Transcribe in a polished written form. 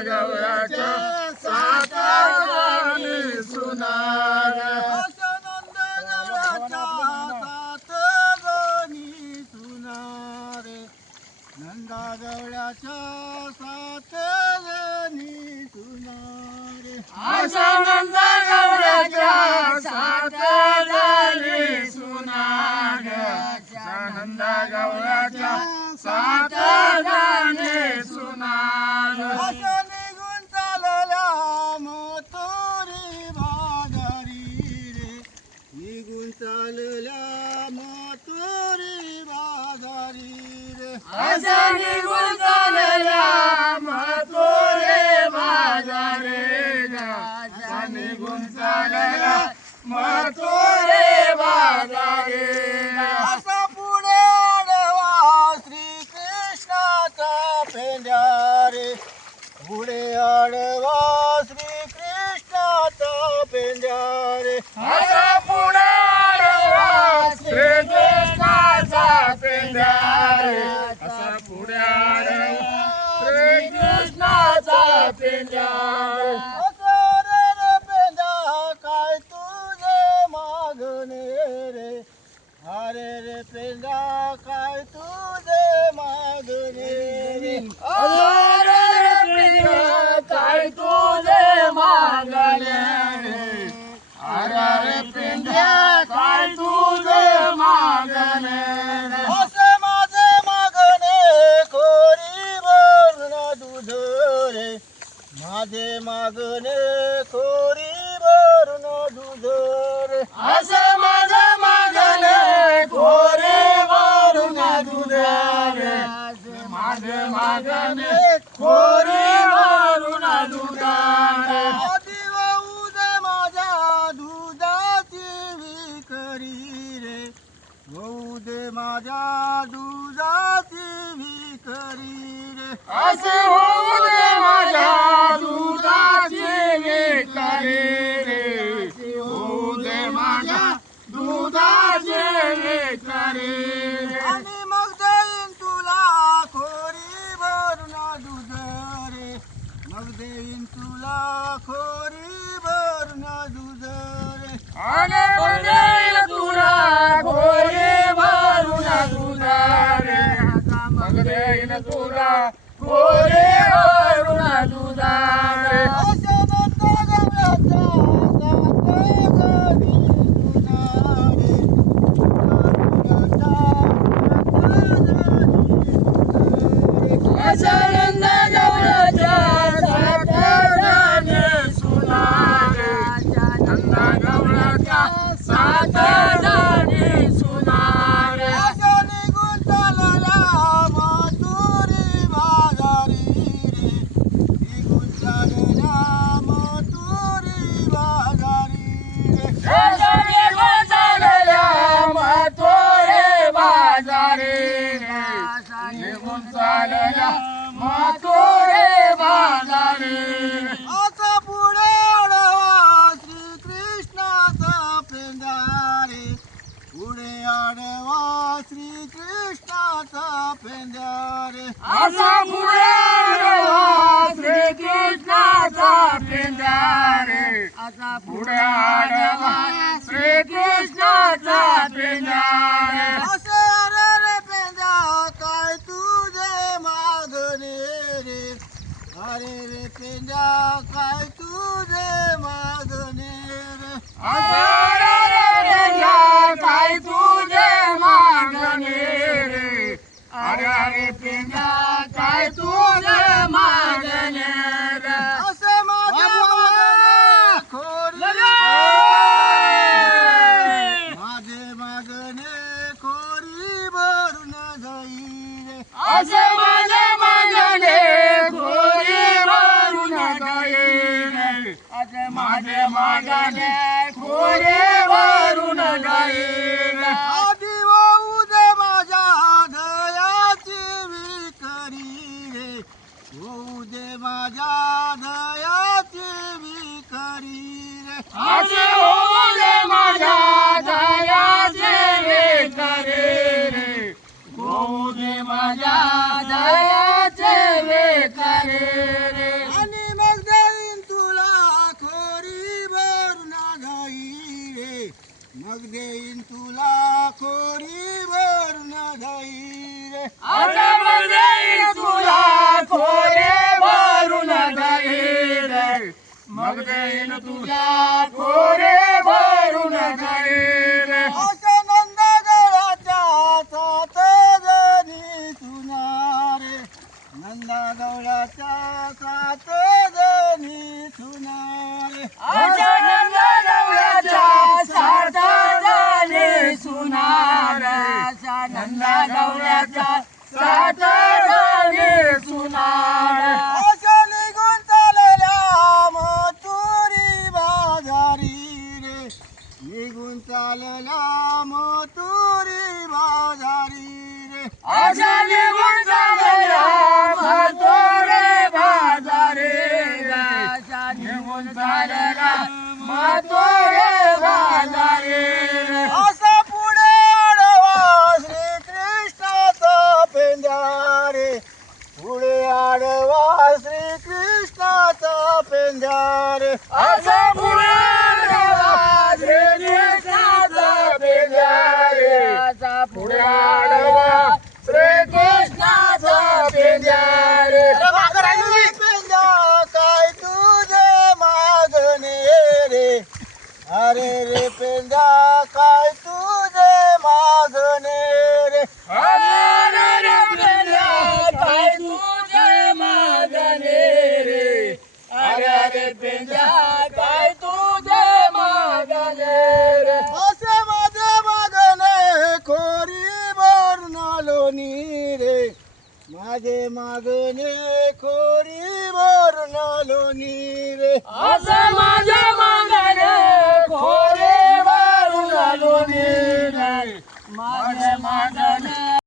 गवळ्याच्या सात जणी सुना ग नंदा गवळ्याच्या सात जणी सुना रे अशा नंदा गवळ्याच्या सात जणी सुना ग नंदा गवळ्याच्या सात जणी सुना ग अशा निघून चालल्या मथुरी बाजारी रे निघून चालल्या मथुरी बाजारी रे अशा निघून चालल्या मथुरे बाजारे ग अशा निघून चालल्या मथुरे बाजारे असा पुढे आडवा श्रीकृष्णाचा पेंड्या रे पुढे आडवा श्रीकृष्णाचा पेंड्या रे असा पुढे आडवा श्रीकृष्णाचा पेंड्या रे असा पुढे आडवा श्रीकृष्णाचा पेंड्या रे रे पेंड्या काय तुझे मागणे रे अरे रे पेंड्या काय तुझे मागणे रे अरे पेंड्या काय तुझे मागणे रे अरे पेंड्या काय तुझे मागणे रे असे माझे मागणे खोरी भरून दूध रे माझे मागणे खोरी भरून दूध रे असे माझे मागणे खोरे भरून दूध रे माझे मागणे खोरे भरून दूध रे आधी वाहू दे माझ्या दुधाची विकरी रे वाहू दे माझ्या दुधाची विकरी रे असे होऊ दे माझ्या दुधाची विकरी रे होऊ दे माझ्या दुधाची विकरी रे आणि मग देईन तुला खोरी भरून दूध रे मग देईन तुला खोरी भरून दूध रे आणि देईन तुला खोरे भरून दूध रे मग देईन तुला खोरे भरून दूध रे अशा नंदा गवळ्याच्या सात जणी सुना रे अशा नंदा गवळ्याच्या सात जणी सुना रे नंदा गवळ्याच्या सात जणी सुना रे अशा निघून चालल्या मथुरी बाजारी रे निघून चालल्या मथुरी बाजारी रे अशा निघून चालल्या मथुरे बाजारी रे निघून चालल्या मथुरे बाजारी असा पुढे आडवा श्रीकृष्णाचा पेंड्या रे पुढे आडवा श्रीकृष्णाचा पेंड्या रे असा पुढे आडवा श्रीकृष्णाचा पेंड्या रे असा पुढे आडवा श्रीकृष्णाचा पेंड्या रे असे अरे रे पेंड्या काय तुझे मागणे रे अरे रे पेंड्या काय तुझे मागणे रे अरे पेंड्या काय तुझे मागणे रे अरे पेंड्या काय तुझे मागणे रे असे माझे मागणे खोरी माझे मागणे खोरी भरून जाई रे असे माझे मागणे खोरी भरून जाईल असे माझे मागणे खोरे भरून जाईल आधी वाहू दे माझ्या दयाची विकरी रे वाहू दे माझ्या दयाची विकरी रे असे होऊ दे माझ्या दयाचे वेकरे रे होऊ दे माझ्या दयाचे वेकरे रे आता मग देईन तुला खोरे भरून जाईल मग देईन तुला खोरे भरून जाईल अशा नंदगडाच्या सात जणी सुनारे नंदगडाच्या सात जणी सुनारे अशा नंदगडाच्या सात जणी सुनार नंदगडाच्या सात जणी सुनार अशा निघून चालल्या मथुरी बाजारी रे निघून चालल्या मथुरी बाजारी रे अशा निघून चालल्या मथुरे बाजारी निघून चालल्या मथुरे बाजारी असा पुढे आडवा श्रीकृष्णाचा पेंड्या रे पुढे आडवा श्रीकृष्णाचा पेंड्या रे असा पुढे आडवा श्रीकृष्णाचा पेंड्या रे पुढे आडवा श्रीकृष्णाचा पेंड्या रे पेंड्या काय तुझे मागणे रे अरे रे पेंड्या काय तुझे मागणे रे अरे रे पेंड्या काय तुझे मागणे रे अरे रे पेंड्या काय तुझे मागणे रे असे माझे मागणे खोरी भरून आलो नी रे माझे मागणे खोरी भरून आलो नी रे असं माझे